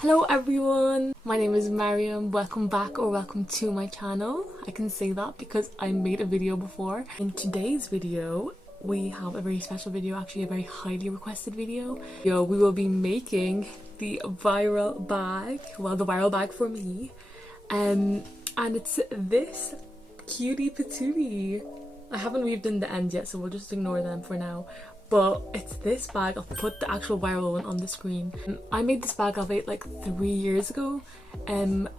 Hello everyone, my name is Mariam. Welcome back or welcome to my channel. I can say that because I made a video before. In today's video, we have a very special video, actually a very highly requested video. We will be making the viral bag, well the viral bag for me. And it's this cutie patootie. I haven't weaved in the end yet, so we'll just ignore them for now. But it's this bag. I'll put the actual viral one on the screen. I made this bag of it like 3 years ago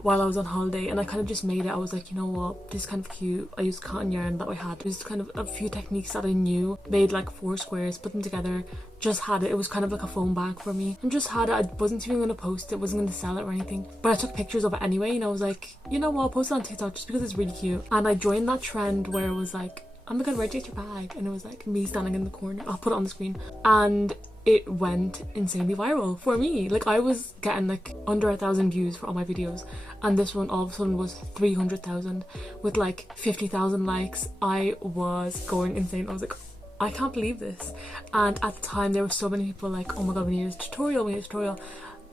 while I was on holiday, and I kind of just made it. I was like, you know what, this is kind of cute. I used cotton yarn that I had. It was kind of a few techniques that I knew. Made like 4 squares, put them together, just had it. It was kind of like a foam bag for me, and just had it. I wasn't even going to post it, wasn't going to sell it or anything, but I took pictures of it anyway, and I was like, you know what, I'll post it on TikTok just because it's really cute. And I joined that trend where it was like, oh my god, where'd you get your bag? And it was like me standing in the corner. I'll put it on the screen. And it went insanely viral for me. Like, I was getting like under 1,000 views for all my videos, and this one all of a sudden was 300,000 with like 50,000 likes. I was going insane. I was like, I can't believe this. And at the time there were so many people like, oh my god, we need a tutorial, we need a tutorial.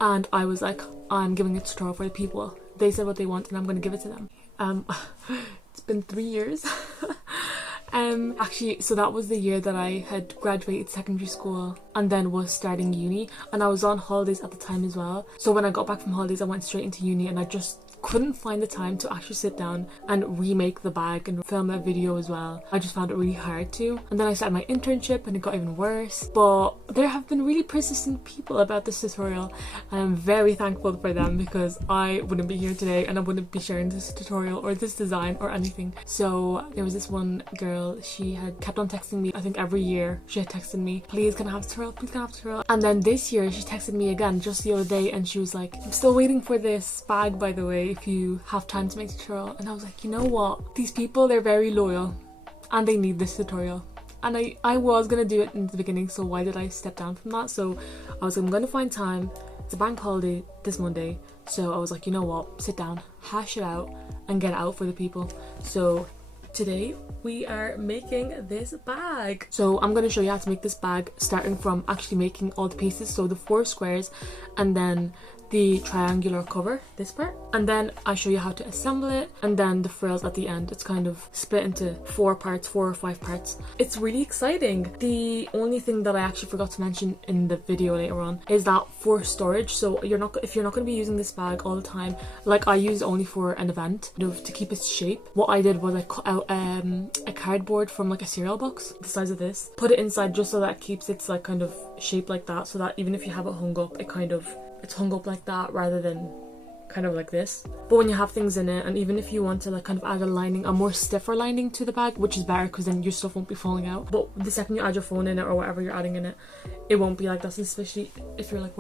And I was like, I'm giving a tutorial for the people. They said what they want and I'm going to give it to them. It's been 3 years. Actually, so that was the year that I had graduated secondary school and then was starting uni, and I was on holidays at the time as well. So when I got back from holidays, I went straight into uni, and I just couldn't find the time to actually sit down and remake the bag and film a video as well. I just found it really hard to. And then I started my internship and it got even worse. But there have been really persistent people about this tutorial, and I'm very thankful for them because I wouldn't be here today and I wouldn't be sharing this tutorial or this design or anything. So there was this one girl, she had kept on texting me. I think every year she had texted me, please can I have a tutorial, please can I have a tutorial. And then this year she texted me again just the other day and she was like, I'm still waiting for this bag, by the way, if you have time to make a tutorial. And I was like, you know what, these people, they're very loyal and they need this tutorial. And I was gonna do it in the beginning, so why did I step down from that? So I was like, I'm gonna find time. It's a bank holiday this Monday, so I was like, you know what, sit down, hash it out and get it out for the people. So today we are making this bag. So I'm going to show you how to make this bag, starting from actually making all the pieces, so the 4 squares and then the triangular cover, this part, and then I show you how to assemble it, and then the frills at the end. It's kind of split into 4 parts, 4 or 5 parts. It's really exciting. The only thing that I actually forgot to mention in the video later on is that for storage, so if you're not going to be using this bag all the time, like I use it only for an event, you know, to keep its shape, what I did was I cut out a cardboard from like a cereal box the size of this, put it inside just so that it keeps its like kind of shape like that, so that even if you have it hung up, it's hung up like that rather than kind of like this. But when you have things in it, and even if you want to like kind of add a lining, a more stiffer lining to the bag, which is better because then your stuff won't be falling out, but the second you add your phone in it or whatever you're adding in it, it won't be like that, especially if you're like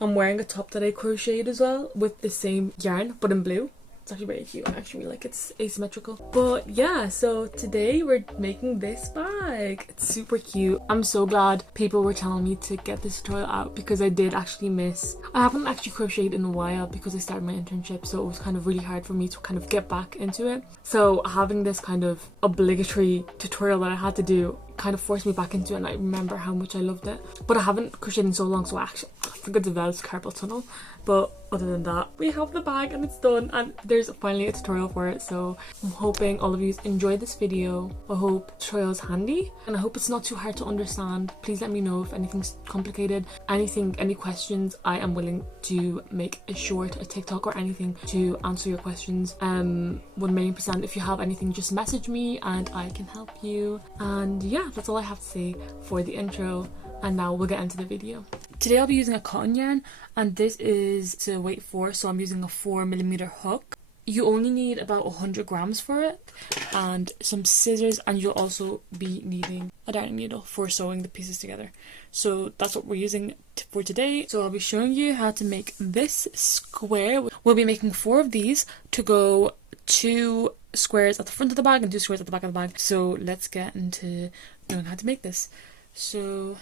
I'm wearing a top that I crocheted as well with the same yarn but in blue. It's actually very cute. I actually really like it's asymmetrical. But yeah, so today we're making this bag. It's super cute. I'm so glad people were telling me to get this tutorial out because I did actually miss. I haven't actually crocheted in a while because I started my internship, so it was kind of really hard for me to kind of get back into it. So having this kind of obligatory tutorial that I had to do kind of forced me back into it, and I remember how much I loved it. But I haven't crocheted in so long, so I forgot to develop carpal tunnel. But other than that, we have the bag and it's done, and there's finally a tutorial for it. So I'm hoping all of you enjoyed this video. I hope the tutorial is handy and I hope it's not too hard to understand. Please let me know if anything's complicated, any questions. I am willing to make a short, a TikTok or anything to answer your questions 1,000,000%. If you have anything, just message me and I can help you. And yeah, that's all I have to say for the intro, and now we'll get into the video. Today I'll be using a cotton yarn, and this is to weight 4, so I'm using a 4mm hook. You only need about 100 grams for it, and some scissors, and you'll also be needing a darning needle for sewing the pieces together. So that's what we're using for today. So I'll be showing you how to make this square. We'll be making 4 of these to go 2 squares at the front of the bag and 2 squares at the back of the bag. So let's get into knowing how to make this. So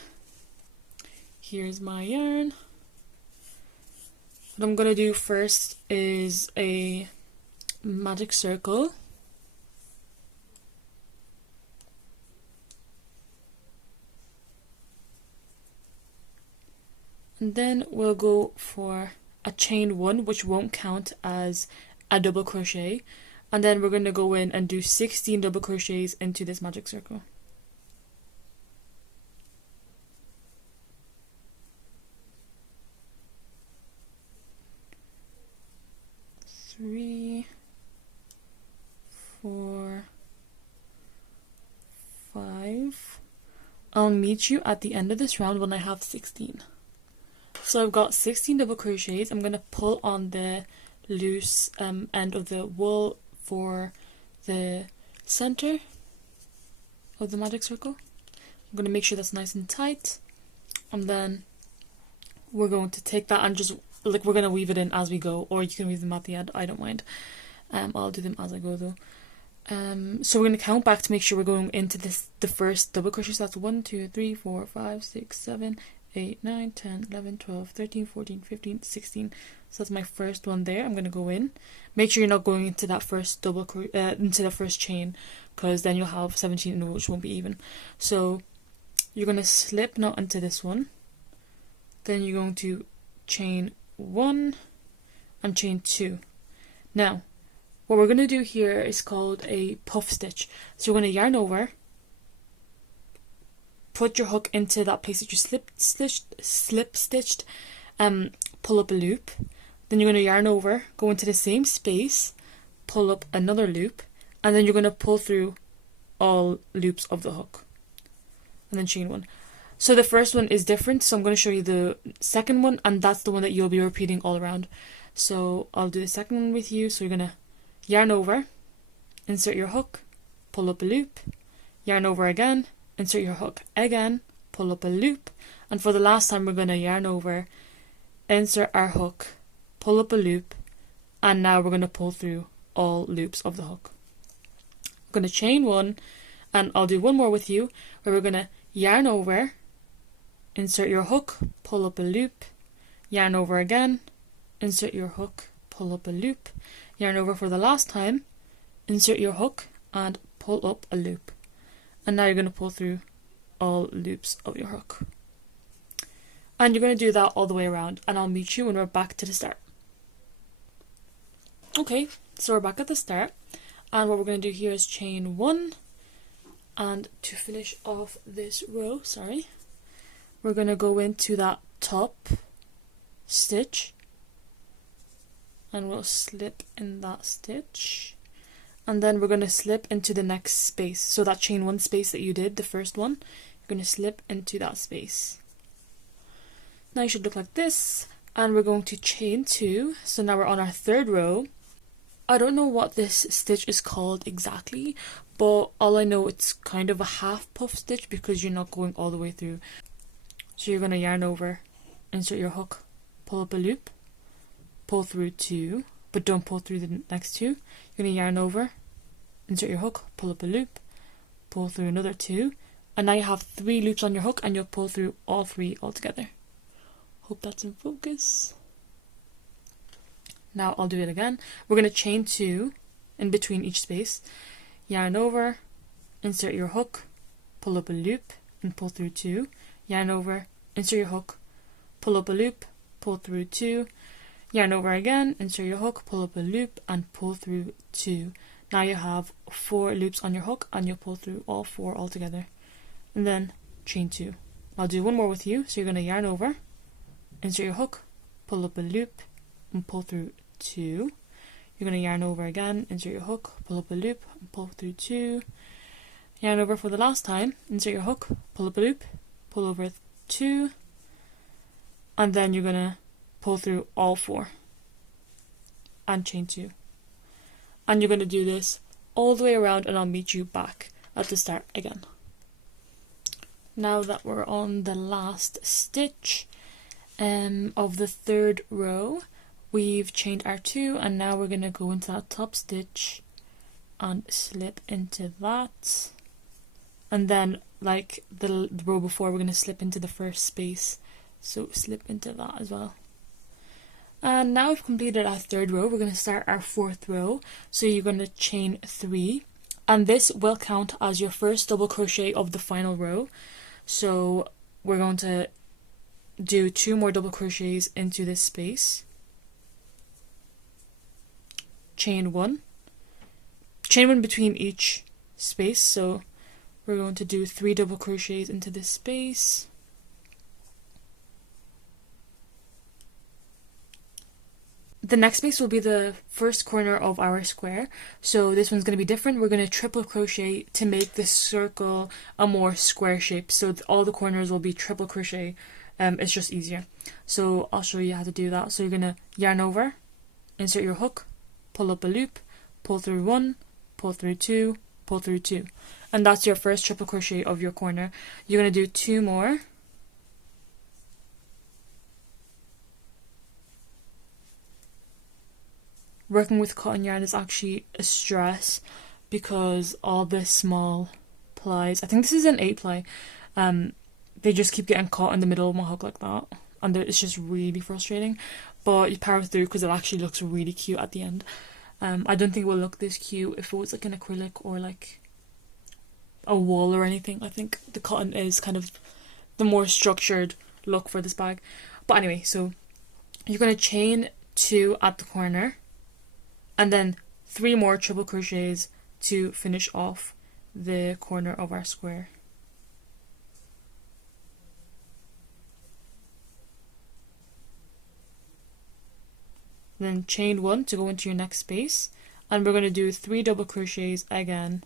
here's my yarn. What I'm gonna do first is a magic circle, and then we'll go for a chain 1, which won't count as a double crochet, and then we're going to go in and do 16 double crochets into this magic circle. Three, 4, 5. I'll meet you at the end of this round when I have 16. So I've got 16 double crochets. I'm going to pull on the loose end of the wool for the center of the magic circle. I'm going to make sure that's nice and tight, and then we're going to take that and just like we're going to weave it in as we go, or you can weave them at the end, I don't mind. I'll do them as I go though. So we're going to count back to make sure we're going into the first double crochet. So that's 1 2 3 4 5 6 7 8 9 10 11 12 13 14 15 16. So that's my first one there. I'm going to go in. Make sure you're not going into that first into the first chain, because then you'll have 17 in a row, which won't be even. So you're going to slip knot into this one, then you're going to chain 1 and chain 2. Now what we're going to do here is called a puff stitch. So we're going to yarn over, put your hook into that place that you slip stitched, pull up a loop, then you're going to yarn over, go into the same space, pull up another loop, and then you're going to pull through all loops of the hook, and then chain 1. So the first one is different, so I'm going to show you the second one, and that's the one that you'll be repeating all around. So I'll do the second one with you. So you're going to yarn over, insert your hook, pull up a loop, yarn over again, insert your hook again, pull up a loop, and for the last time we're going to yarn over, insert our hook, pull up a loop, and now we're going to pull through all loops of the hook. I'm going to chain 1, and I'll do one more with you where we're going to yarn over, insert your hook, pull up a loop, yarn over again, insert your hook, pull up a loop, yarn over for the last time, insert your hook, and pull up a loop. And now you're going to pull through all loops of your hook. And you're going to do that all the way around, and I'll meet you when we're back to the start. Okay, so we're back at the start, and what we're going to do here is chain 1, and to finish off this row, we're going to go into that top stitch, and we'll slip in that stitch, and then we're going to slip into the next space. So that chain 1 space that you did, the first one, you're going to slip into that space. Now it should look like this, and we're going to chain 2. So now we're on our third row. I don't know what this stitch is called exactly, but all I know, it's kind of a half puff stitch because you're not going all the way through. So you're going to yarn over, insert your hook, pull up a loop, pull through 2, but don't pull through the next 2. You're going to yarn over, insert your hook, pull up a loop, pull through another 2, and now you have 3 loops on your hook, and you'll pull through all 3 altogether. Hope that's in focus. Now I'll do it again. We're going to chain 2 in between each space, yarn over, insert your hook, pull up a loop, and pull through 2, yarn over, insert your hook, pull up a loop, pull through 2, yarn over again, insert your hook, pull up a loop, and pull through 2. Now you have 4 loops on your hook, and you'll pull through all 4 altogether, and then chain 2. I'll do one more with you. So you're going to yarn over, insert your hook, pull up a loop, and pull through 2. You're going to yarn over again, insert your hook, pull up a loop, and pull through 2. Yarn over for the last time, insert your hook, pull up a loop, pull over 2, and then you're going to pull through all 4 and chain 2. And you're going to do this all the way around, and I'll meet you back at the start again. Now that we're on the last stitch of the third row, we've chained our 2, and now we're going to go into that top stitch and slip into that, and then like the row before, we're going to slip into the first space, so slip into that as well. And now we've completed our third row, we're going to start our fourth row. So you're going to chain 3, and this will count as your first double crochet of the final row. So we're going to do 2 more double crochets into this space, chain one between each space. So we're going to do 3 double crochets into this space. The next space will be the first corner of our square, so this one's going to be different. We're going to triple crochet to make this circle a more square shape, so all the corners will be triple crochet. It's just easier. So I'll show you how to do that. So you're going to yarn over, insert your hook, pull up a loop, pull through 1, pull through 2, pull through 2, and that's your first triple crochet of your corner. You're going to do 2 more. Working with cotton yarn is actually a stress because all the small plies, I think this is an 8 ply, they just keep getting caught in the middle of my hook like that, and it's just really frustrating. But you power through because it actually looks really cute at the end. I don't think it will look this cute if it was like an acrylic or like a wool or anything. I think the cotton is kind of the more structured look for this bag. But anyway, so you're going to chain 2 at the corner, and then 3 more triple crochets to finish off the corner of our square. Then chain 1 to go into your next space, and we're going to do 3 double crochets again.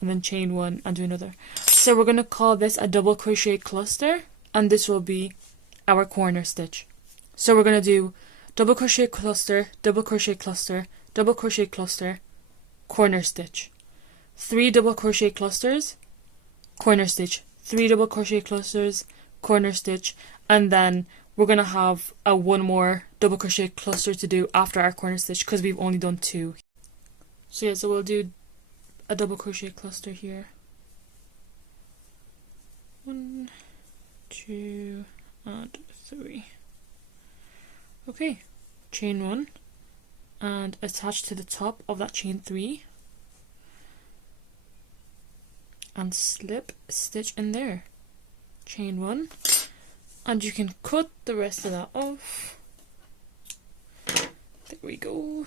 And then chain 1 and do another. So we're going to call this a double crochet cluster, and this will be our corner stitch. So we're going to do double crochet cluster, double crochet cluster, double crochet cluster, corner stitch, 3 double crochet clusters, corner stitch, 3 double crochet clusters, corner stitch, and then we're going to have a 1 more double crochet cluster to do after our corner stitch because we've only done 2. So yeah, so we'll do a double crochet cluster here. 1, 2, and 3. Okay, chain 1 and attach to the top of that chain 3 and slip stitch in there. Chain 1, and you can cut the rest of that off. There we go.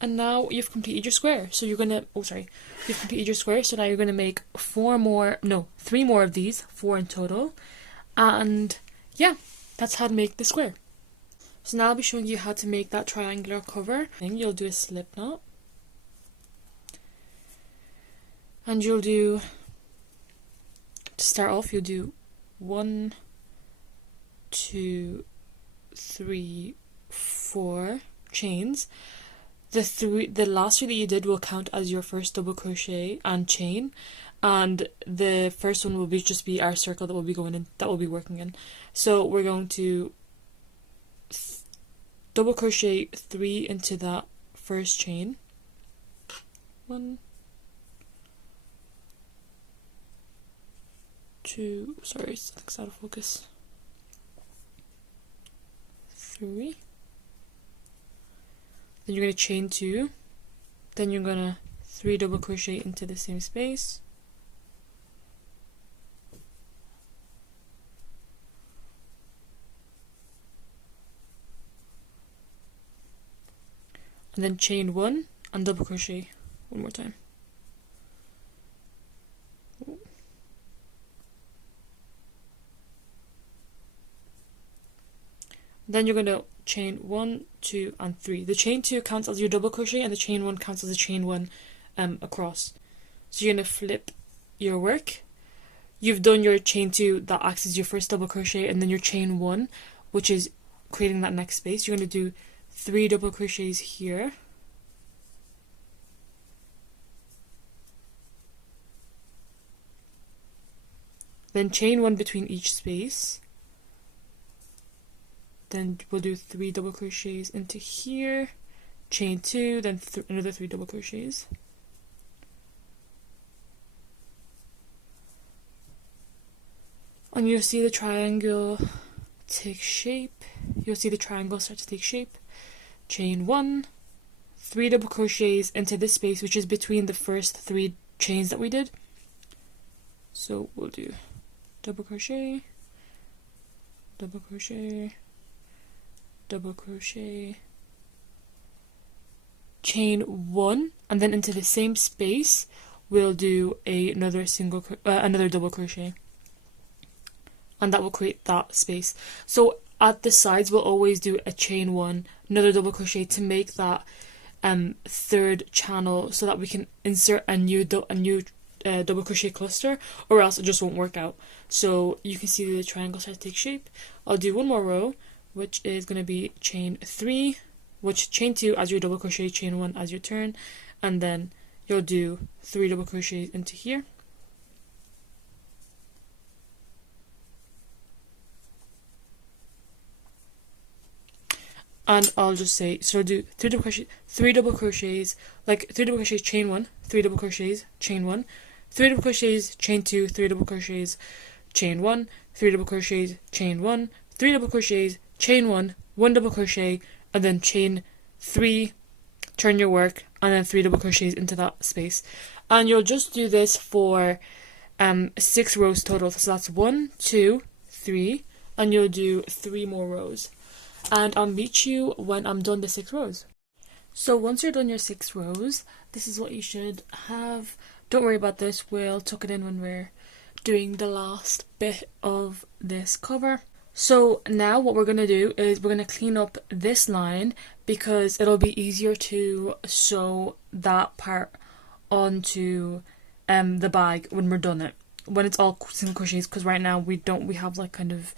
And now you've completed your square. So you're gonna, you've completed your square. So now you're gonna make 3 more of these, 4 in total. And yeah, that's how to make the square. So now I'll be showing you how to make that triangular cover. And you'll do a slip knot. And you'll do, to start off, you'll do 1, 2, 3, 4 chains. The last 3 that you did will count as your first double crochet and chain, and the first one will just be our circle that we'll be going in, that we'll be working in. So we're going to double crochet 3 into that first chain. 1, 2, sorry, it's out of focus. 3. Then you're going to chain 2, then you're going to 3 double crochet into the same space, and then chain 1 and double crochet one more time. Then you're going to chain 1, 2, and 3. The chain 2 counts as your double crochet, and the chain 1 counts as a chain 1 across. So you're going to flip your work. You've done your chain 2 that acts as your first double crochet, and then your chain 1, which is creating that next space. You're going to do 3 double crochets here. Then chain 1 between each space. Then we'll do 3 double crochets into here, chain 2, then another 3 double crochets. And you'll see the triangle take shape. You'll see the triangle start to take shape. Chain 1, 3 double crochets into this space, which is between the first 3 chains that we did. So we'll do double crochet, double crochet, double crochet, chain 1, and then into the same space we'll do another double crochet, and that will create that space. So at the sides we'll always do a chain 1, another double crochet to make that third channel, so that we can insert a new double crochet cluster, or else it just won't work out. So you can see the triangle start to take shape. I'll do one more row, which is going to be chain 3, which chain 2 as your double crochet, chain 1 as your turn, and then you'll do 3 double crochets into here. And I'll just say, so I'll do 3 double crochets, like 3 double crochets, chain 1, 3 double crochets, chain 1, 3 double crochets, chain 2, 3 double crochets, chain 1, 3 double crochets, chain 1, 3 double crochets, chain 1, 1 double crochet, and then chain 3, turn your work, and then 3 double crochets into that space. And you'll just do this for 6 rows total. So that's 1, 2, 3, and you'll do 3 more rows. And I'll meet you when I'm done the 6 rows. So once you're done your 6 rows, this is what you should have. Don't worry about this, we'll tuck it in when we're doing the last bit of this cover. So now what we're going to do is we're going to clean up this line, because it'll be easier to sew that part onto the bag when we're done it, when it's all single crochets, because right now we have like kind of,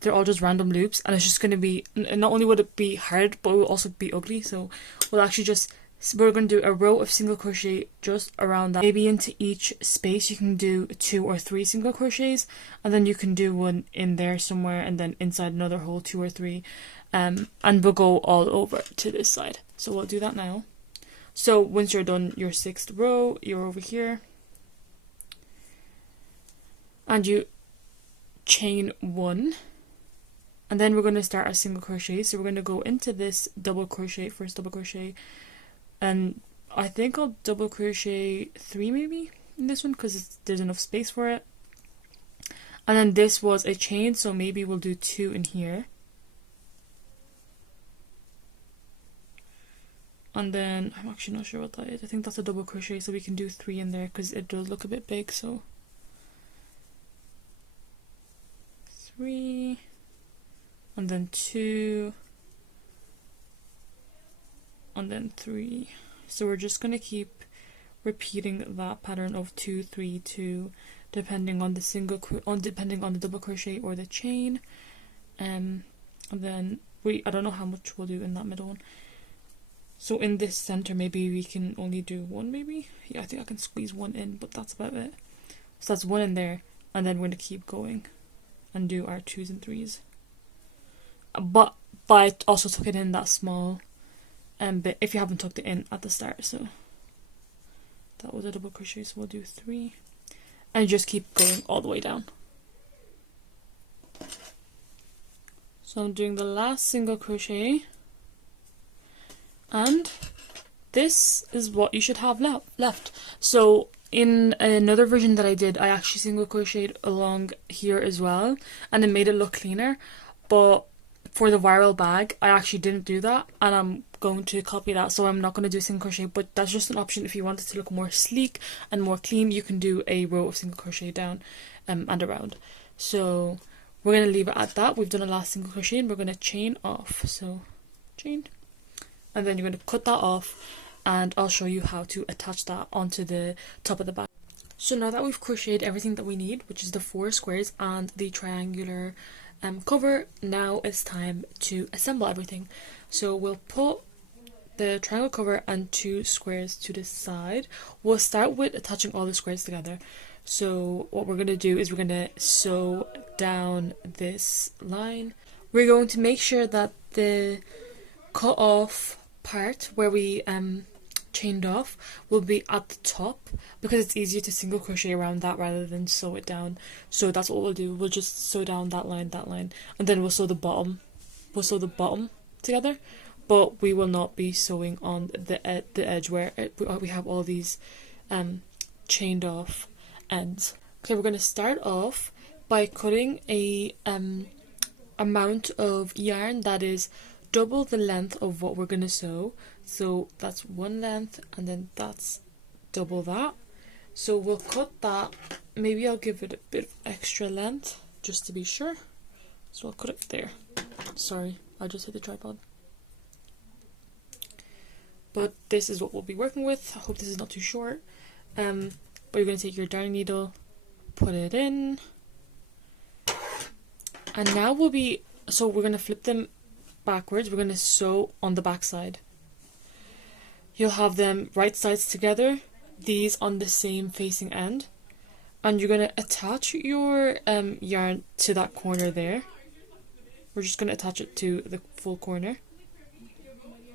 they're all just random loops, and it's just going to be, not only would it be hard, but it will also be ugly. So we'll actually we're going to do a row of single crochet just around that. Maybe into each space you can do 2 or 3 single crochets, and then you can do one in there somewhere, and then inside another hole 2 or 3, and we'll go all over to this side. So we'll do that now. So once you're done your 6th row, you're over here, and you chain 1. And then we're going to start our single crochet. So we're going to go into this double crochet, first double crochet, and I think I'll double crochet 3 maybe in this one, because there's enough space for it. And then this was a chain, so maybe we'll do 2 in here. And then I'm actually not sure what that is. I think that's a double crochet, so we can do 3 in there because it does look a bit big. So 3, and then 2, and then 3. So we're just going to keep repeating that pattern of 2, 3, 2, depending on the double crochet or the chain. And then I don't know how much we'll do in that middle one. So in this center, maybe we can only do 1, maybe. Yeah, I think I can squeeze 1 in, but that's about it. So that's 1 in there, and then we're going to keep going and do our 2s and 3s. But I also took it in that small bit, if you haven't tucked it in at the start. So that was a double crochet, so we'll do 3, and just keep going all the way down. So I'm doing the last single crochet, and this is what you should have left. So in another version that I did, I actually single crocheted along here as well, and it made it look cleaner. But for the viral bag, I actually didn't do that, and I'm going to copy that, so I'm not going to do single crochet. But that's just an option. If you want it to look more sleek and more clean, you can do a row of single crochet down and around. So we're going to leave it at that. We've done a last single crochet, and we're going to chain off. So chain, and then you're going to cut that off, and I'll show you how to attach that onto the top of the bag. So now that we've crocheted everything that we need, which is the 4 squares and the triangular cover, now it's time to assemble everything. So we'll put the triangle cover and 2 squares to the side. We'll start with attaching all the squares together. So what we're going to do is we're going to sew down this line. We're going to make sure that the cut off part where we chained off will be at the top, because it's easier to single crochet around that rather than sew it down. So that's what we'll do. We'll just sew down that line, and then we'll sew the bottom. We'll sew the bottom together, but we will not be sewing on the edge where we have all these chained off ends. Okay, we're going to start off by cutting a amount of yarn that is double the length of what we're going to sew. So that's one length, and then that's double that. So we'll cut that. Maybe I'll give it a bit of extra length just to be sure. So I'll cut it there. Sorry, I just hit the tripod. But this is what we'll be working with. I hope this is not too short. But you're going to take your darning needle, put it in, and now we're going to flip them backwards. We're going to sew on the back side. You'll have them right sides together, these on the same facing end, and you're going to attach your yarn to that corner there. We're just going to attach it to the full corner,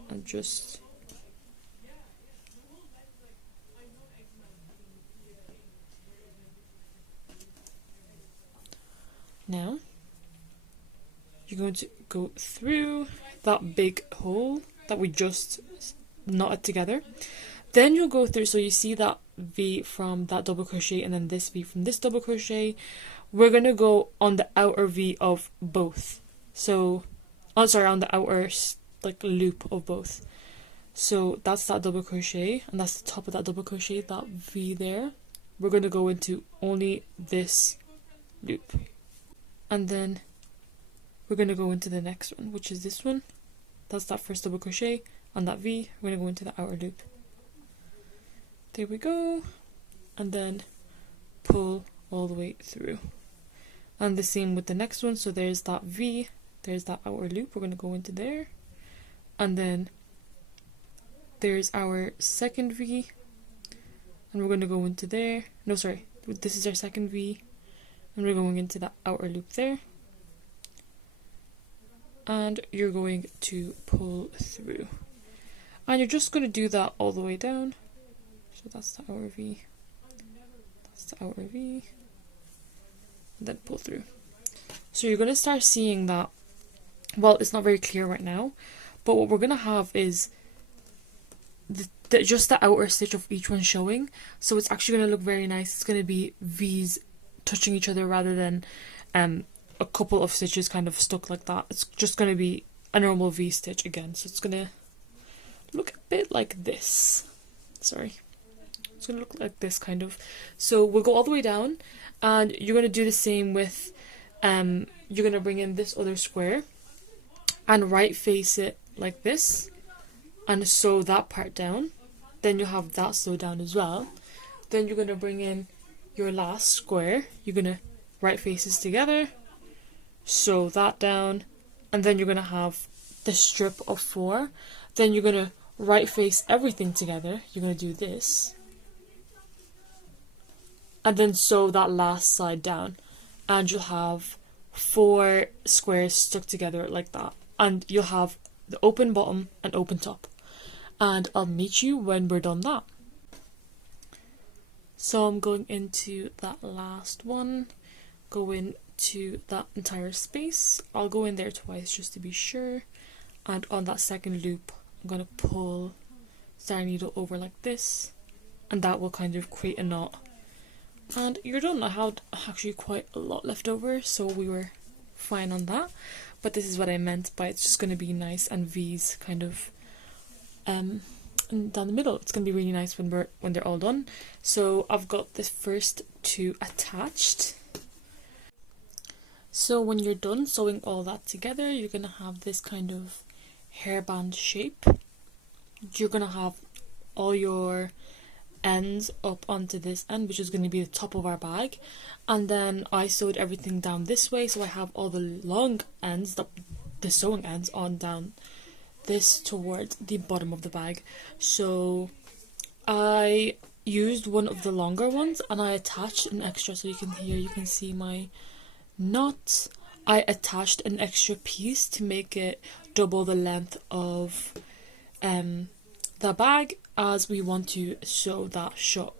and just now you're going to go through that big hole that we just knotted together. Then you'll go through, so you see that V from that double crochet and then this V from this double crochet. We're going to go on the outer V of both. So, on the outer loop of both. So that's that double crochet, and that's the top of that double crochet, that V there. We're going to go into only this loop. And then we're going to go into the next one, which is this one. That's that first double crochet, and that V, we're going to go into the outer loop. There we go. And then pull all the way through. And the same with the next one. So there's that V, there's that outer loop, we're going to go into there. And then there's our second V, and we're going to go into there. No, sorry, this is our second V, and we're going into that outer loop there. And you're going to pull through. And you're just going to do that all the way down. So that's the outer V, that's the outer V, and then pull through. So you're going to start seeing that, well, it's not very clear right now, but what we're going to have is just the outer stitch of each one showing. So it's actually going to look very nice. It's going to be V's touching each other rather than a couple of stitches kind of stuck like that. It's just going to be a normal V stitch again. So it's going to look a bit like this. Sorry. It's going to look like this kind of. So we'll go all the way down, and you're going to do the same with, you're going to bring in this other square and right face it like this and sew that part down. Then you'll have that sewed down as well. Then you're going to bring in your last square. You're going to right faces together, sew that down, and then you're going to have the strip of 4. Then you're going to right face everything together. You're going to do this, and then sew that last side down, and you'll have 4 squares stuck together like that, and you'll have the open bottom and open top. And I'll meet you when we're done that. So I'm going into that last one, go into that entire space. I'll go in there twice just to be sure, and on that second loop I'm going to pull darning needle over like this, and that will kind of create a knot. And you're done. I had actually quite a lot left over, so we were fine on that. But this is what I meant by it's just going to be nice and V's kind of down the middle. It's going to be really nice when they're all done. So I've got the first 2 attached. So when you're done sewing all that together, you're going to have this kind of hairband shape. You're going to have all your ends up onto this end, which is going to be the top of our bag, and then I sewed everything down this way, so I have all the long ends, the sewing ends, on down this towards the bottom of the bag. So I used one of the longer ones and I attached an extra, so you can see my knot. I attached an extra piece to make it double the length of the bag, as we want to sew that shut.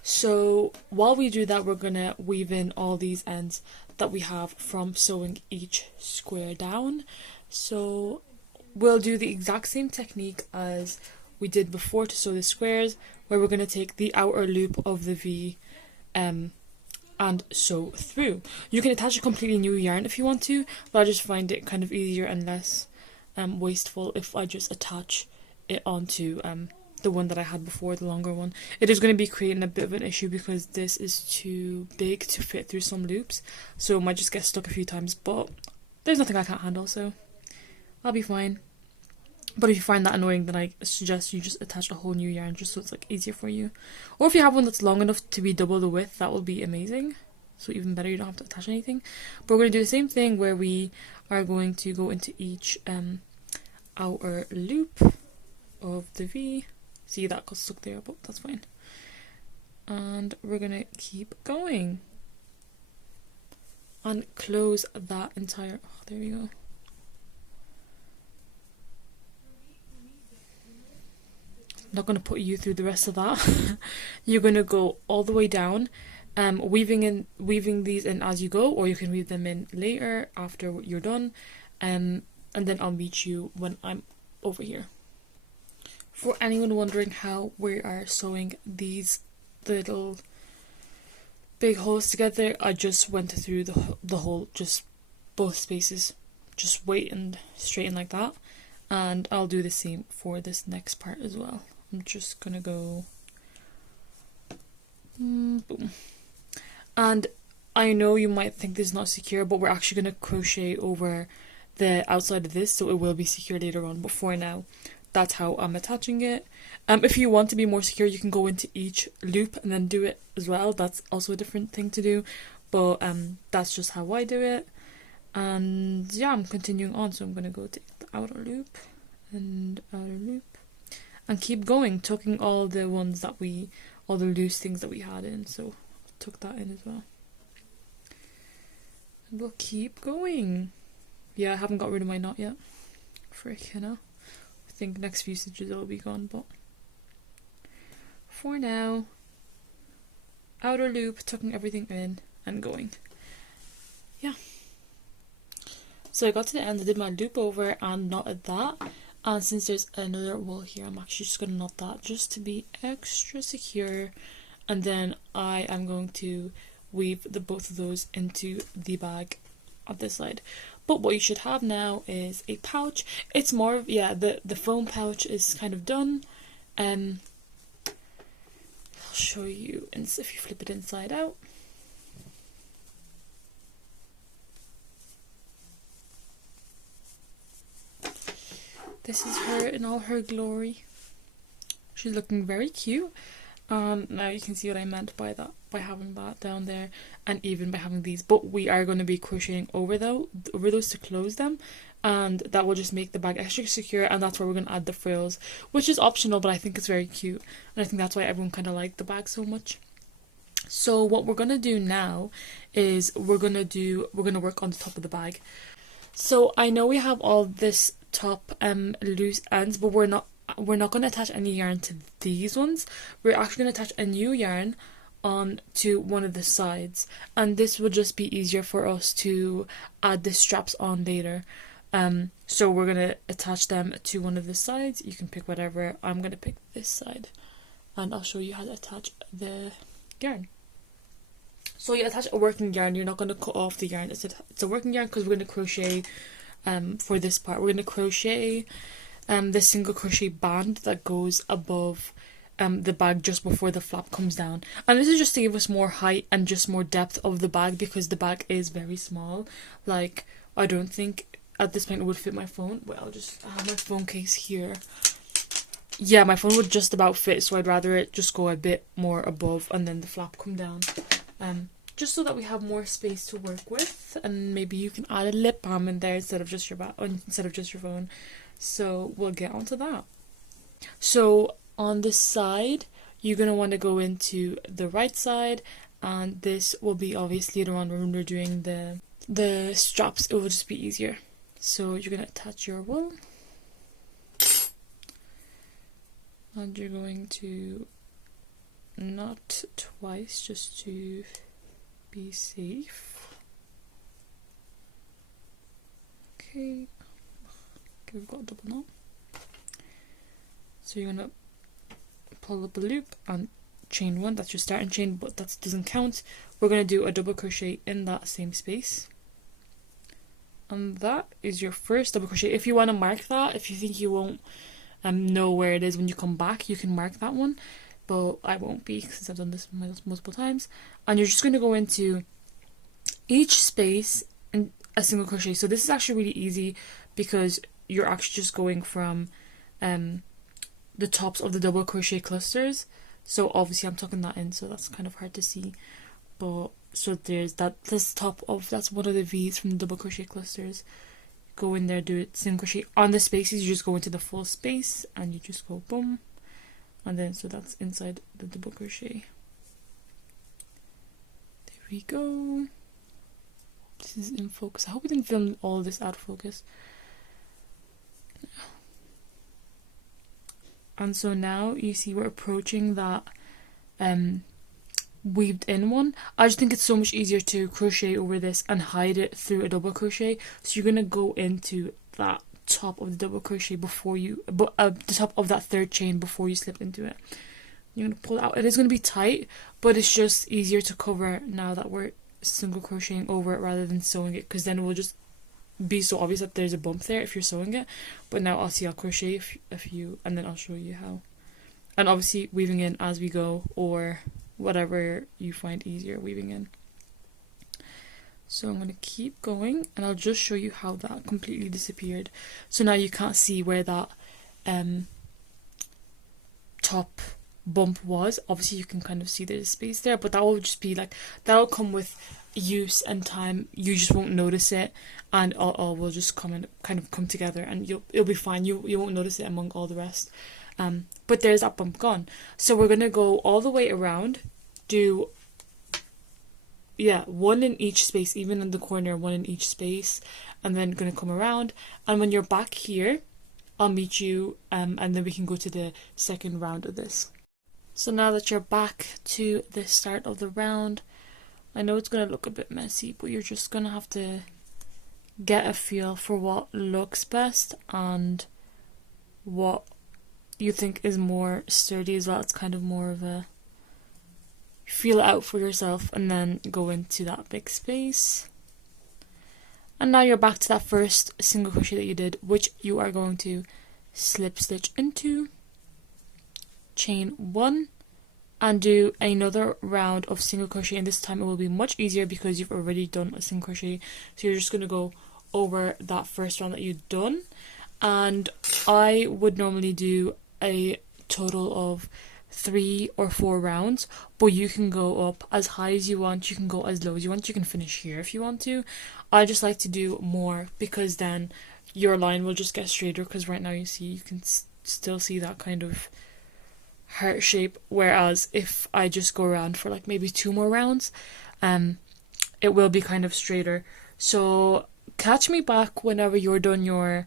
So while we do that, we're gonna weave in all these ends that we have from sewing each square down. So we'll do the exact same technique as we did before to sew the squares, where we're gonna take the outer loop of the V and sew through. You can attach a completely new yarn if you want to, but I just find it kind of easier and less wasteful if I just attach it onto the one that I had before, the longer one. It is going to be creating a bit of an issue because this is too big to fit through some loops, so it might just get stuck a few times, but there's nothing I can't handle, so I'll be fine. But if you find that annoying, then I suggest you just attach a whole new yarn just so it's like easier for you. Or if you have one that's long enough to be double the width, that will be amazing. So even better, you don't have to attach anything. But we're going to do the same thing where we are going to go into each outer loop of the V. See, that got stuck there, but that's fine. And we're going to keep going. And close that entire... Oh, there we go. Not going to put you through the rest of that. You're going to go all the way down, weaving these in as you go, or you can weave them in later after you're done, and then I'll meet you when I'm over here. For anyone wondering how we are sewing these little big holes together, I just went through the whole, just both spaces, just wait and straighten like that, and I'll do the same for this next part as well. I'm just gonna go boom. And I know you might think this is not secure, but we're actually gonna crochet over the outside of this, so it will be secure later on, but for now that's how I'm attaching it. If you want to be more secure, you can go into each loop and then do it as well. That's also a different thing to do, but that's just how I do it. And yeah, I'm continuing on, so I'm gonna go take the outer loop and outer loop and keep going, tucking all the ones that all the loose things that we had in, so I took that in as well. And we'll keep going. Yeah, I haven't got rid of my knot yet. Frick, you know. I think next few stitches it'll be gone, but for now, outer loop, tucking everything in and going. Yeah. So I got to the end, I did my loop over and knotted that. And since there's another wool here, I'm actually just going to knot that just to be extra secure. And then I am going to weave both of those into the bag on this side. But what you should have now is a pouch. It's more of, yeah, the foam pouch is kind of done. I'll show you if you flip it inside out. This is her in all her glory. She's looking very cute. Now you can see what I meant by that, by having that down there, and even by having these. But we are going to be crocheting over those to close them, and that will just make the bag extra secure. And that's where we're going to add the frills, which is optional, but I think it's very cute, and I think that's why everyone kind of liked the bag so much. So what we're going to do now is we're going to work on the top of the bag. So I know we have all this top loose ends, but we're not going to attach any yarn to these ones. We're actually going to attach a new yarn on to one of the sides, and this will just be easier for us to add the straps on later. So we're going to attach them to one of the sides. You can pick whatever. I'm going to pick this side, and I'll show you how to attach the yarn. So you attach a working yarn. You're not going to cut off the yarn. It's a working yarn because we're going to crochet for this part. We're going to crochet the single crochet band that goes above the bag just before the flap comes down. And this is just to give us more height and just more depth of the bag, because the bag is very small. Like, I don't think at this point it would fit my phone. Well, I'll just have my phone case here. Yeah, my phone would just about fit, so I'd rather it just go a bit more above and then the flap come down. Just so that we have more space to work with, and maybe you can add a lip balm in there instead of just your phone. So we'll get onto that. So on this side, you're going to want to go into the right side, and this will be obviously later on when we're doing the straps, it will just be easier. So you're going to attach your wool, and you're going to knot twice just to be safe. Okay, we've got a double knot. So you're gonna pull up a loop and chain one. That's your starting chain, but that doesn't count. we're going to do a double crochet in that same space. And that is your first double crochet. If you want to mark that, if you think you won't know where it is when you come back, you can mark that one, but I won't be since I've done this multiple times. And you're just going to go into each space in a single crochet. So this is actually really easy because you're actually just going from the tops of the double crochet clusters. So obviously I'm tucking that in, so that's kind of hard to see, but so there's this top of, that's one of the V's from the double crochet clusters. Go in there, do it single crochet on the spaces, you just go into the full space and you just go boom, and then so that's inside the double crochet. There we go. This is in focus. I hope we didn't film all this out of focus. And so now you see we're approaching that weaved in one. I just think it's so much easier to crochet over this and hide it through a double crochet. So you're gonna go into that top of the double crochet before you, the top of that third chain before you slip into it. You're gonna pull it out. It is gonna be tight, but it's just easier to cover now that we're single crocheting over it rather than sewing it, because then it will just be so obvious that there's a bump there if you're sewing it. But now I'll crochet if you, and then I'll show you how. And obviously weaving in as we go, or whatever you find easier weaving in. So I'm going to keep going and I'll just show you how that completely disappeared. So now you can't see where that top bump was. Obviously you can kind of see there's a space there, but that will just be like, that'll come with use and time. You just won't notice it, and all will just come and kind of come together, and it'll be fine. You won't notice it among all the rest. But there's that bump gone. So we're gonna go all the way around, do one in each space, even in the corner, one in each space, and then gonna come around. And when you're back here, I'll meet you, and then we can go to the second round of this. So now that you're back to the start of the round, I know it's gonna look a bit messy, but you're just gonna have to get a feel for what looks best and what you think is more sturdy as well. It's kind of more of a feel it out for yourself, and then go into that big space. And now you're back to that first single crochet that you did, which you are going to slip stitch into, chain one, and do another round of single crochet. And this time it will be much easier because you've already done a single crochet. So you're just going to go over that first round that you've done. And I would normally do a total of 3 or 4 rounds, but you can go up as high as you want, you can go as low as you want, you can finish here if you want to. I just like to do more because then your line will just get straighter, because right now you see, you can still see that kind of heart shape, whereas if I just go around for like maybe 2 more rounds, it will be kind of straighter. So catch me back whenever you're done your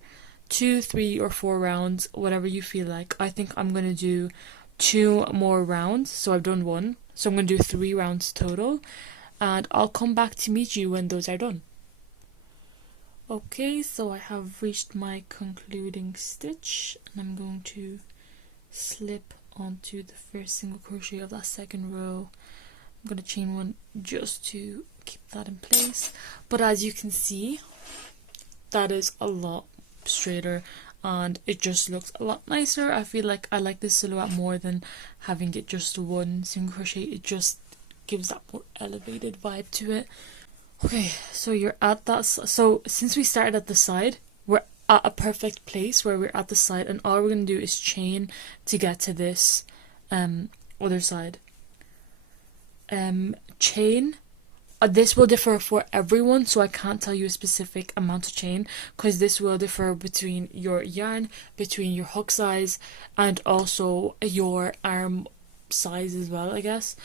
2, 3 or 4 rounds, whatever you feel like. I think I'm gonna do 2 more rounds, so I've done 1, so I'm gonna do 3 rounds total, and I'll come back to meet you when those are done. Okay, so I have reached my concluding stitch, and I'm going to slip onto the first single crochet of that second row. I'm going to chain 1 just to keep that in place, but as you can see, that is a lot straighter and it just looks a lot nicer. I feel like I like this silhouette more than having it just 1 single crochet. It just gives that more elevated vibe to it. Okay, so you're at that, so since we started at the side, we're at a perfect place where we're at the side, and all we're going to do is chain to get to this other side. Chain, this will differ for everyone, so I can't tell you a specific amount of chain, because this will differ between your yarn, between your hook size, and also your arm size as well, I guess.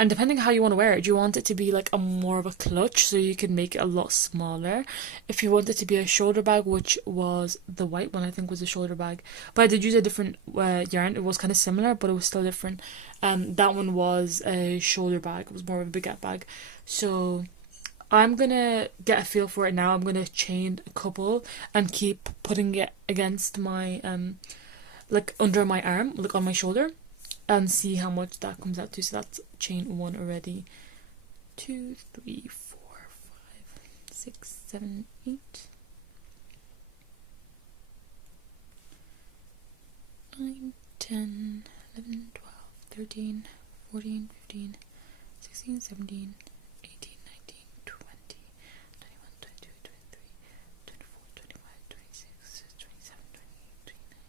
And depending how you want to wear it, do you want it to be like more of a clutch, so you can make it a lot smaller? If you want it to be a shoulder bag, which was the white one, I think was a shoulder bag, but I did use a different yarn. It was kind of similar, but it was still different. That one was a shoulder bag. It was more of a baguette bag. So I'm gonna get a feel for it now. I'm gonna chain a couple and keep putting it against my like under my arm, like on my shoulder. and see how much that comes out to. So that's chain 1 already. 2, 3, 4, 5, 6, 7, 8, 9, 10, 11, 12, 13, 14, 15, 16, 17, 18, 19, 20, 21, 22, 23, 24, 25, 26, 27, 28, 29,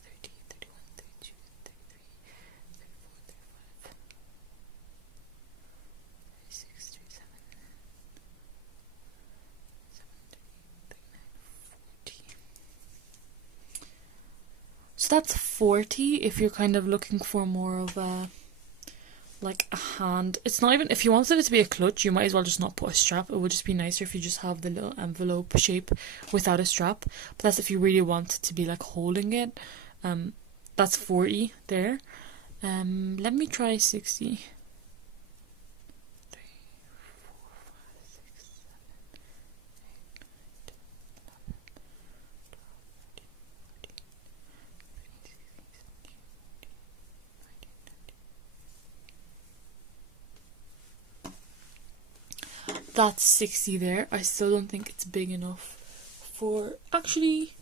30, 31, 32, 33, 34, 35, 36, 37, 39, 40. So that's 40 if you're kind of looking for more of a, like a hand. It's not even, if you wanted it to be a clutch, you might as well just not put a strap. It would just be nicer if you just have the little envelope shape without a strap. But that's if you really want it to be like holding it. That's 40 there. Let me try 60. 3, 4, 5, 6, 7, 8, 9, 10, 11, 12, 13, 14, 15, 16, 17, 18, 19. That's 60 there. I still don't think it's big enough for, actually,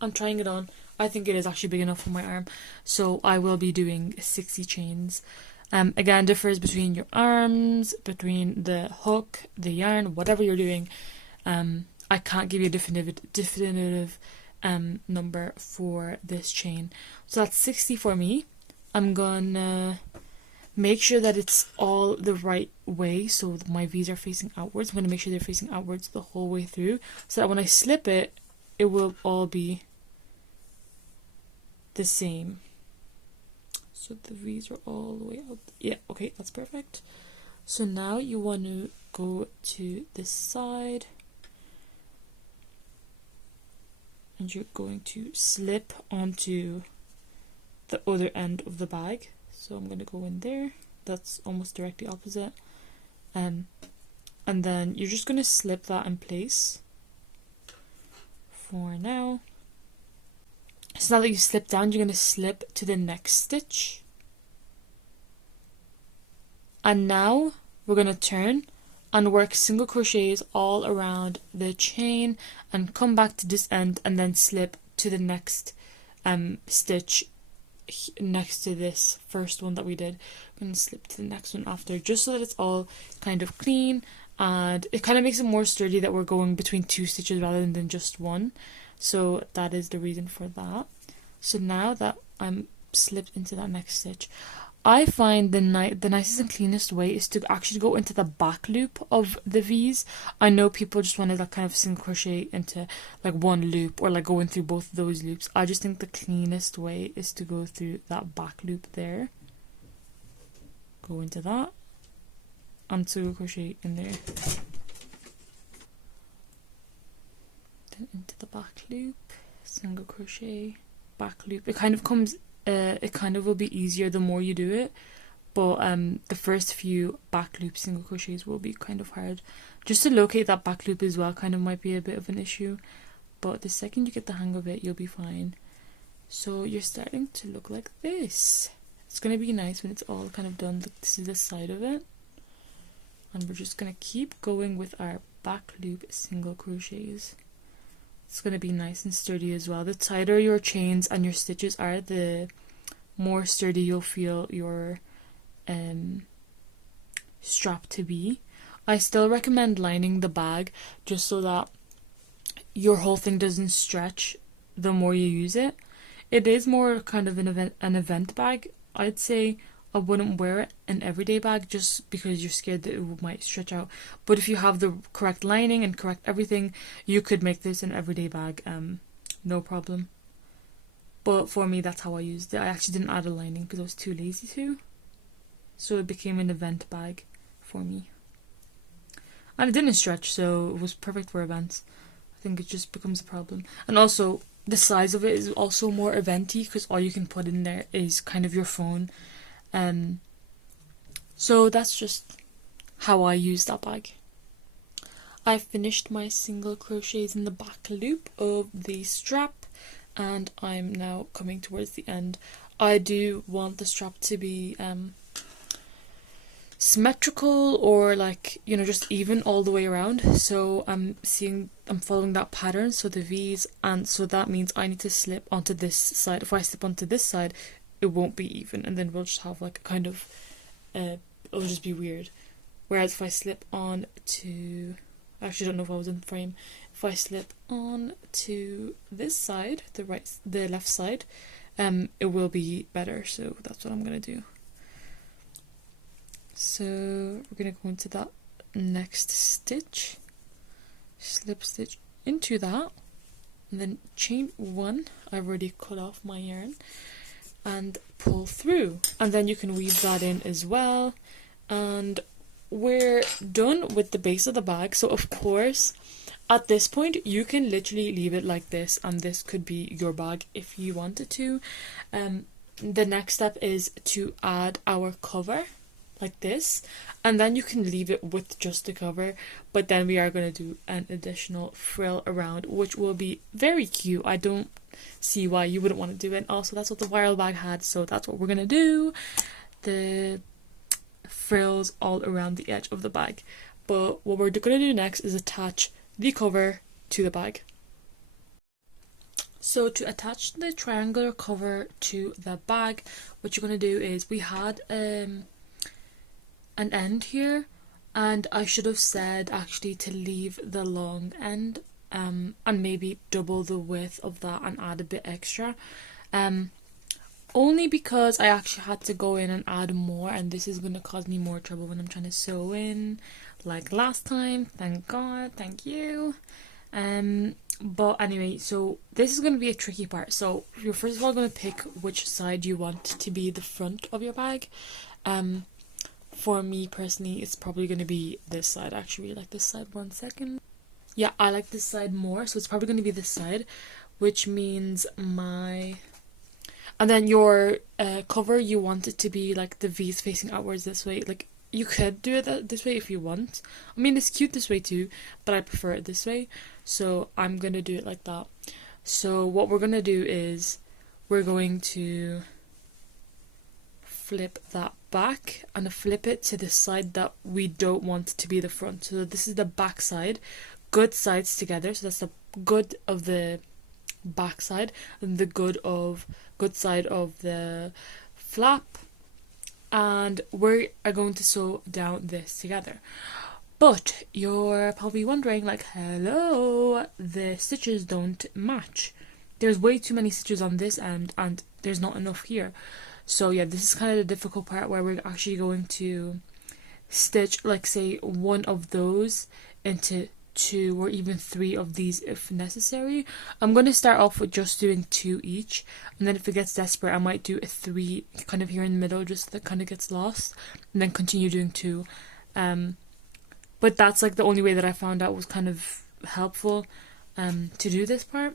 I'm trying it on. I think it is actually big enough for my arm. So I will be doing 60 chains. Again, differs between your arms, between the hook, the yarn, whatever you're doing. I can't give you a definitive number for this chain. So that's 60 for me. I'm gonna make sure that it's all the right way, so my V's are facing outwards. I'm going to make sure they're facing outwards the whole way through, so that when I slip it, it will all be the same. So the V's are all the way out. Yeah, okay, that's perfect. So now you want to go to this side, and you're going to slip onto the other end of the bag. So I'm going to go in there. That's almost directly opposite. And then you're just going to slip that in place for now. So now that you slip down, you're going to slip to the next stitch. And now we're going to turn and work single crochets all around the chain and come back to this end and then slip to the next stitch next to this first one that we did. I'm going to slip to the next one after, just so that it's all kind of clean, and it kind of makes it more sturdy that we're going between 2 stitches rather than just 1. So that is the reason for that. So now that I'm slipped into that next stitch, I find the nicest and cleanest way is to actually go into the back loop of the V's. I know people just want to like kind of single crochet into like one loop, or like going through both of those loops. I just think the cleanest way is to go through that back loop there. Go into that and single crochet in there. Then into the back loop, single crochet, back loop. It kind of comes it kind of will be easier the more you do it, but the first few back loop single crochets will be kind of hard. Just to locate that back loop as well kind of might be a bit of an issue, but the second you get the hang of it, you'll be fine. So you're starting to look like this. It's going to be nice when it's all kind of done. Look, this is the side of it, and we're just going to keep going with our back loop single crochets. It's going to be nice and sturdy as well. The tighter your chains and your stitches are, the more sturdy you'll feel your strap to be. I still recommend lining the bag just so that your whole thing doesn't stretch the more you use it. It is more kind of an event bag. I'd say I wouldn't wear it an everyday bag just because you're scared that it might stretch out. But if you have the correct lining and correct everything, you could make this an everyday bag, no problem. But for me, that's how I used it. I actually didn't add a lining because I was too lazy to. So it became an event bag for me. And it didn't stretch, so it was perfect for events. I think it just becomes a problem. And also, the size of it is also more eventy because all you can put in there is kind of your phone. So that's just how I use that bag. I finished my single crochets in the back loop of the strap, and I'm now coming towards the end I do want the strap to be symmetrical, or like, you know, just even all the way around. So I'm following that pattern, so the V's, and so that means I need to slip onto this side. If I slip onto this side, it won't be even, and then we'll just have like a kind of it'll just be weird. Whereas if I slip on to, I actually don't know if I was in frame, if I slip on to this side, the left side, it will be better. So that's what I'm gonna do. So we're going to go into that next stitch, slip stitch into that, and then chain 1, I've already cut off my yarn, and pull through, and then you can weave that in as well. And we're done with the base of the bag. So of course at this point you can literally leave it like this, and this could be your bag if you wanted to. The next step is to add our cover like this, and then you can leave it with just the cover, but then we are going to do an additional frill around, which will be very cute. I don't see why you wouldn't want to do it. Also, that's what the viral bag had, so that's what we're going to do, the frills all around the edge of the bag. But what we're going to do next is attach the cover to the bag. So to attach the triangular cover to the bag, what you're going to do is, we had an end here, and I should have said actually to leave the long end and maybe double the width of that and add a bit extra, only because I actually had to go in and add more, and this is going to cause me more trouble when I'm trying to sew in like last time. Thank God, thank you. But anyway, so this is going to be a tricky part. So you're first of all going to pick which side you want to be the front of your bag. For me personally, it's probably going to be this side. I actually really like this side. 1 second. Yeah, I like this side more, so it's probably going to be this side, which means my... And then your cover, you want it to be like the V's facing outwards this way. Like, you could do it this way if you want. I mean, it's cute this way too, but I prefer it this way, so I'm going to do it like that. So what we're going to do is, we're going to flip that back and flip it to the side that we don't want to be the front. So this is the back side, good sides together. So that's the good of the back side and the good side of the flap, and we are going to sew down this together. But you're probably wondering, like, hello, the stitches don't match. There's way too many stitches on this end and there's not enough here. So yeah, this is kind of the difficult part, where we're actually going to stitch, like, say, one of those into 2 or even 3 of these if necessary. I'm going to start off with just doing 2 each, and then if it gets desperate I might do a 3 kind of here in the middle, just that kind of gets lost, and then continue doing 2. But that's like the only way that I found out was kind of helpful to do this part,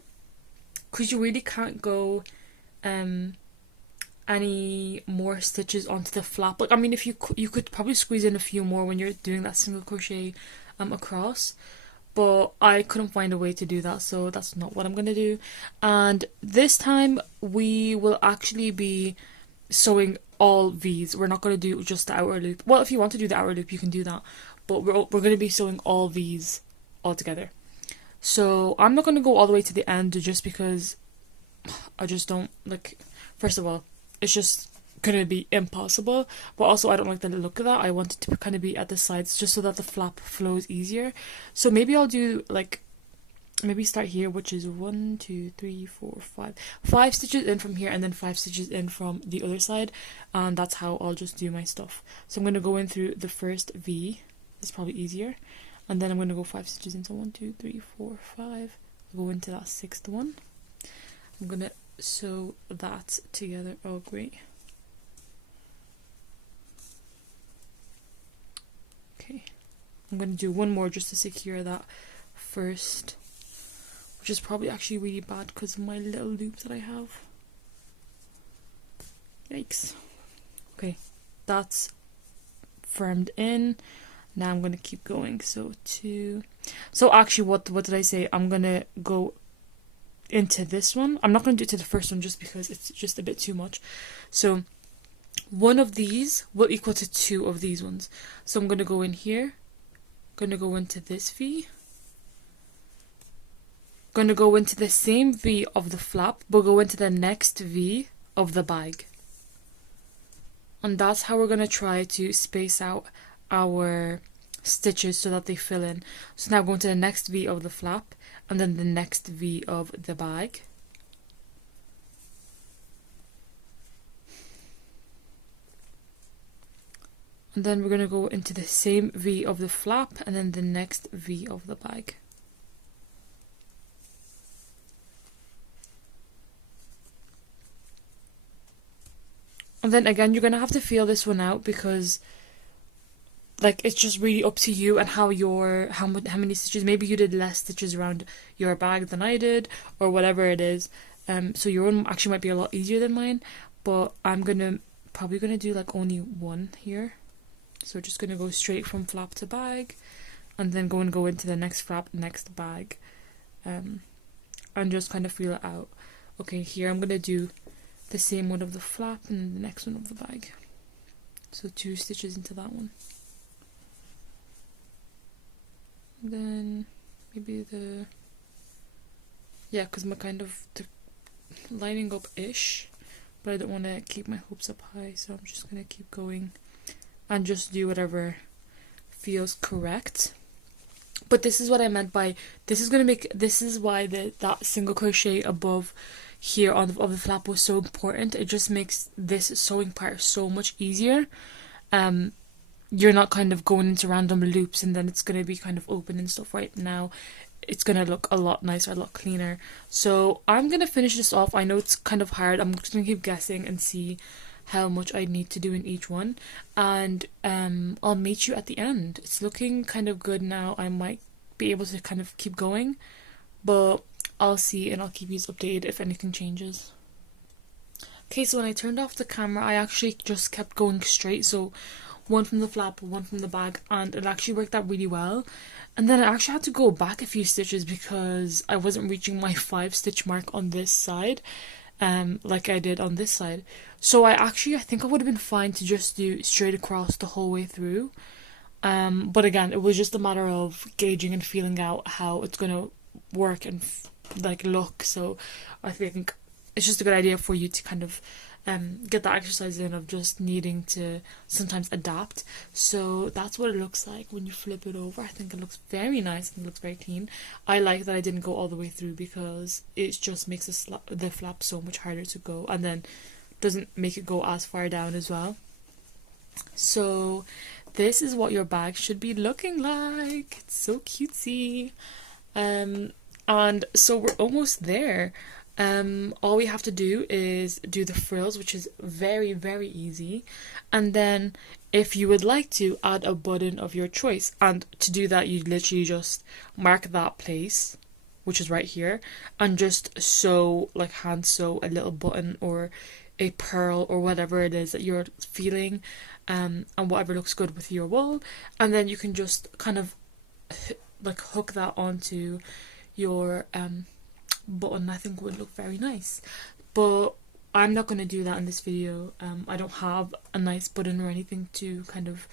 because you really can't go any more stitches onto the flap. Like, I mean, if you could probably squeeze in a few more when you're doing that single crochet across, but I couldn't find a way to do that, so that's not what I'm gonna do. And this time we will actually be sewing all V's. We're not gonna do just the outer loop. Well, if you want to do the outer loop you can do that, but we're gonna be sewing all V's all together. So I'm not gonna go all the way to the end, just because I just don't like, first of all, it's just gonna be impossible, but also I don't like the look of that. I want it to kind of be at the sides, just so that the flap flows easier. So maybe I'll do, like, maybe start here, which is 1 2 3 4 5 stitches in from here, and then 5 stitches in from the other side, and that's how I'll just do my stuff. So I'm gonna go in through the first V, it's probably easier, and then I'm gonna go 5 stitches in. So 1 2 3 4 5, go into that 6th one. I'm gonna sew that together. Oh great. Okay, I'm gonna do one more just to secure that first, which is probably actually really bad because of my little loop that I have. Yikes. Okay, that's firmed in. Now I'm gonna keep going. So 2. So actually, what did I say? I'm gonna go into this one. I'm not going to do it to the first one just because it's just a bit too much. So one of these will equal to 2 of these ones. So I'm going to go in here, going to go into this V, going to go into the same V of the flap, but go into the next V of the bag. And that's how we're going to try to space out our stitches so that they fill in. So now go into the next V of the flap and then the next V of the bag. And then we're going to go into the same V of the flap and then the next V of the bag. And then again, you're going to have to feel this one out because like it's just really up to you and how many stitches. Maybe you did less stitches around your bag than I did or whatever it is. So your one actually might be a lot easier than mine, but I'm probably gonna do like only one here. So just gonna go straight from flap to bag and then go into the next flap, next bag, and just kind of feel it out. Okay, here I'm gonna do the same one of the flap and the next one of the bag. So 2 stitches into that one. And then maybe because I'm kind of lining up ish, but I don't want to keep my hopes up high, so I'm just gonna keep going and just do whatever feels correct. But this is what I meant by this is why that single crochet above here on the flap was so important. It just makes this sewing part so much easier. You're not kind of going into random loops and then it's going to be kind of open and stuff. Right now it's going to look a lot nicer, a lot cleaner. So I'm going to finish this off. I know it's kind of hard. I'm just going to keep guessing and see how much I need to do in each one, and I'll meet you at the end. It's looking kind of good now. I might be able to kind of keep going, but I'll see and I'll keep you updated if anything changes. Okay, so when I turned off the camera, I actually just kept going straight, so one from the flap, one from the bag, and it actually worked out really well. And then I actually had to go back a few stitches because I wasn't reaching my 5 stitch mark on this side, like I did on this side. So I think I would have been fine to just do straight across the whole way through. But again, it was just a matter of gauging and feeling out how it's gonna work and like look. So I think it's just a good idea for you to kind of get that exercise in of just needing to sometimes adapt. So that's what it looks like when you flip it over. I think it looks very nice and it looks very clean. I like that I didn't go all the way through because it just makes the flap so much harder to go, and then doesn't make it go as far down as well. So this is what your bag should be looking like. It's so cutesy. And so we're almost there. All we have to do is do the frills, which is very, very easy. And then if you would like to, add a button of your choice. And to do that, you literally just mark that place, which is right here, and just sew, like hand sew a little button or a pearl or whatever it is that you're feeling, and whatever looks good with your wool. And then you can just kind of like hook that onto your button. I think would look very nice, but I'm not going to do that in this video. I don't have a nice button or anything to kind of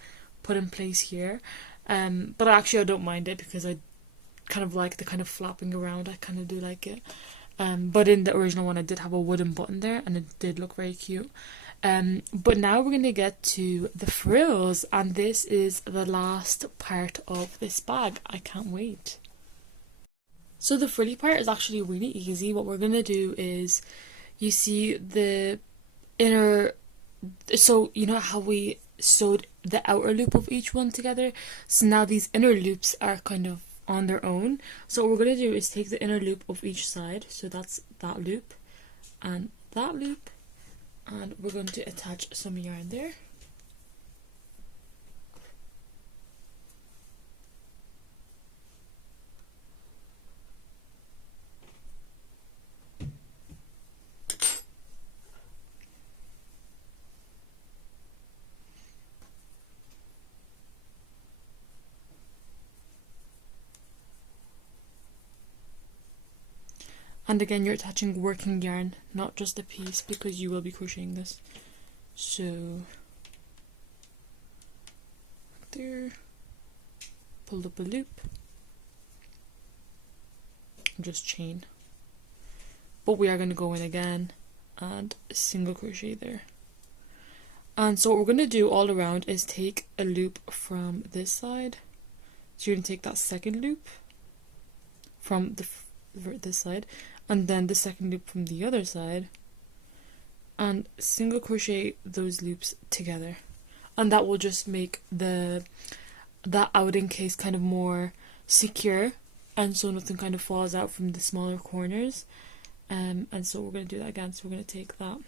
put in place here, but actually I don't mind it because I kind of like the kind of flapping around. I kind of do like it, but in the original one I did have a wooden button there and it did look very cute. But now we're going to get to the frills, and this is the last part of this bag. I can't wait. So the frilly part is actually really easy. What we're going to do is, you see the inner, so you know how we sewed the outer loop of each one together? So now these inner loops are kind of on their own. So what we're going to do is take the inner loop of each side, so that's that loop and that loop, and we're going to attach some yarn there. And again, you're attaching working yarn, not just a piece, because you will be crocheting this. So there, pull up a loop, and just chain. But we are going to go in again and single crochet there. And so what we're going to do all around is take a loop from this side. So you're going to take that second loop from this side, and then the second loop from the other side, and single crochet those loops together, and that will just make that outing case kind of more secure, and so nothing kind of falls out from the smaller corners. And so we're going to do that again. So we're going to take that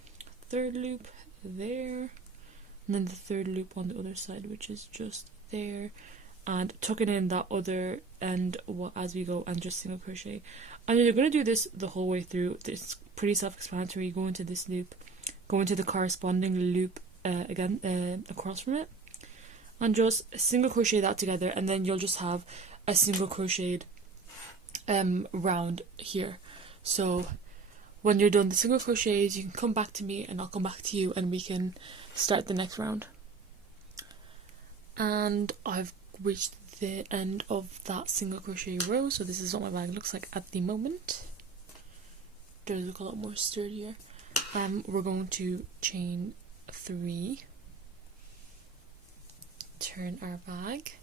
third loop there, and then the third loop on the other side, which is just there, and tuck it in that other end as we go, and just single crochet. And you're going to do this the whole way through. It's pretty self-explanatory. You go into this loop, go into the corresponding loop again across from it, and just single crochet that together, and then you'll just have a single crocheted round here. So when you're done the single crochets, you can come back to me and I'll come back to you, and we can start the next round. And I've reached the end of that single crochet row, so this is what my bag looks like at the moment. It does look a lot more sturdier. We're going to chain 3, turn our bag,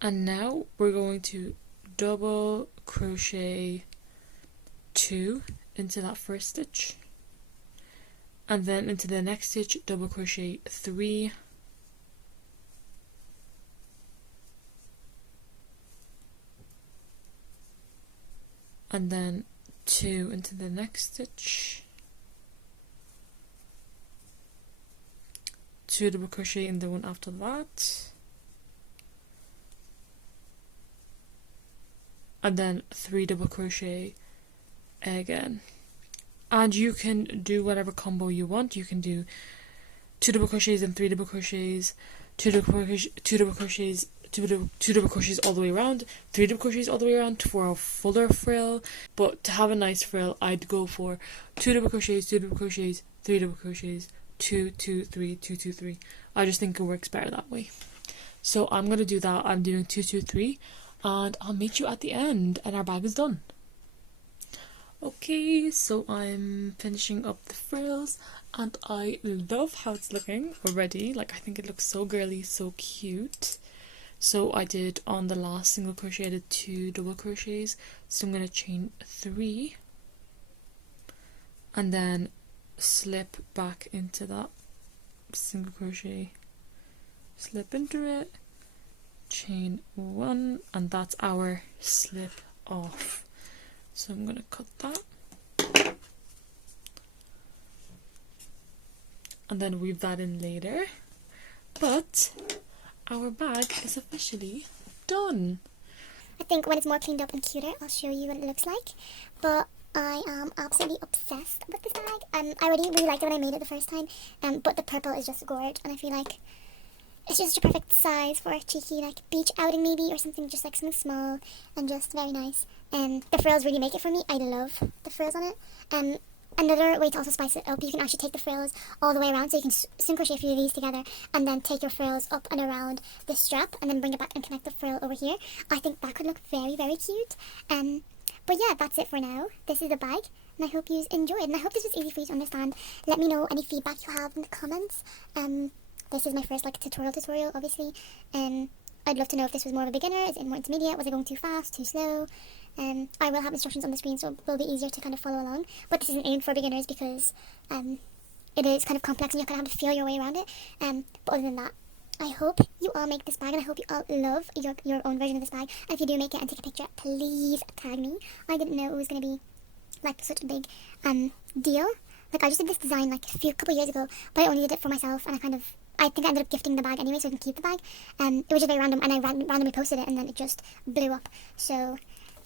and now we're going to double crochet 2 into that first stitch, and then into the next stitch double crochet 3, and then 2 into the next stitch, 2 double crochet in the one after that, and then 3 double crochet again. And you can do whatever combo you want. You can do 2 double crochets and 3 double crochets, 2 double crochets, 2 double crochets, 2 double crochets all the way around, 3 double crochets all the way around for a fuller frill. But to have a nice frill, I'd go for 2 double crochets, 2 double crochets, 3 double crochets, 2 2 3 2 2 3. I just think it works better that way. So I'm gonna do that. I'm doing 2 2 3, and I'll meet you at the end, and our bag is done. Okay, so I'm finishing up the frills, and I love how it's looking already. Like, I think it looks so girly, so cute. So I did, on the last single crochet, I did 2 double crochets, so I'm going to chain 3, and then slip back into that single crochet, slip into it, chain 1, and that's our slip off. So I'm going to cut that, and then weave that in later. But our bag is officially done. I think when it's more cleaned up and cuter, I'll show you what it looks like. But I am absolutely obsessed with this bag. I already really liked it when I made it the first time, but the purple is just gorgeous, and I feel like it's just a perfect size for a cheeky like beach outing maybe, or something, just like something small and just very nice. The frills really make it for me. I love the frills on it. Another way to also spice it up, you can actually take the frills all the way around, so you can single crochet a few of these together and then take your frills up and around the strap and then bring it back and connect the frill over here. I think that could look very, very cute. But yeah, that's it for now. This is the bag, and I hope you enjoyed, and I hope this was easy for you to understand. Let me know any feedback you have in the comments. This is my first like tutorial obviously. I'd love to know if this was more of a beginner, is it more intermediate, was I going too fast, too slow? I will have instructions on the screen, so it will be easier to kind of follow along, but this isn't aimed for beginners because it is kind of complex and you're going to have to feel your way around it. But other than that, I hope you all make this bag, and I hope you all love your own version of this bag. And if you do make it and take a picture, please tag me. I didn't know it was going to be like such a big deal. Like, I just did this design like a couple years ago, but I only did it for myself, and I think I ended up gifting the bag anyway, so I can keep the bag. It was just very random, and I randomly posted it, and then it just blew up. So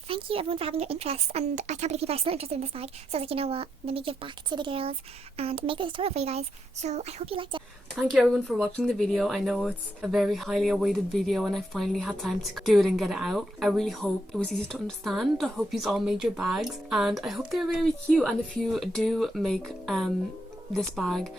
thank you everyone for having your interest, and I can't believe people are still interested in this bag. So I was like, you know what, let me give back to the girls and make a tutorial for you guys. So I hope you liked it. Thank you everyone for watching the video. I know it's a very highly awaited video and I finally had time to do it and get it out. I really hope it was easy to understand. I hope you all made your bags and I hope they're very cute. And if you do make this bag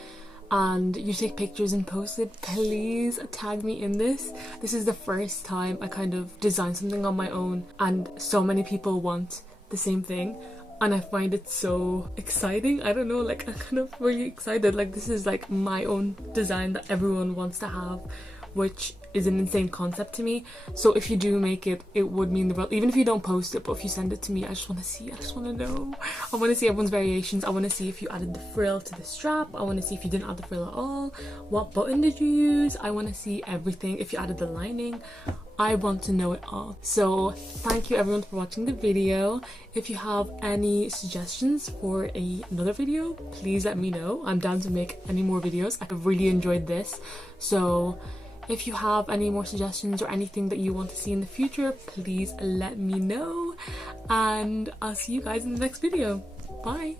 and you take pictures and post it, please tag me in this. This is the first time I kind of designed something on my own and so many people want the same thing. And I find it so exciting. I don't know, like I'm kind of really excited. Like this is like my own design that everyone wants to have, which is an insane concept to me. So if you do make it, it would mean the world. Even if you don't post it, but if you send it to me, I just want to see. I just want to know. I want to see everyone's variations. I want to see if you added the frill to the strap. I want to see if you didn't add the frill at all. What button did you use? I want to see everything. If you added the lining, I want to know it all. So thank you everyone for watching the video. If you have any suggestions for another video, please let me know. I'm down to make any more videos. I really enjoyed this. So if you have any more suggestions or anything that you want to see in the future, please let me know. And I'll see you guys in the next video. Bye.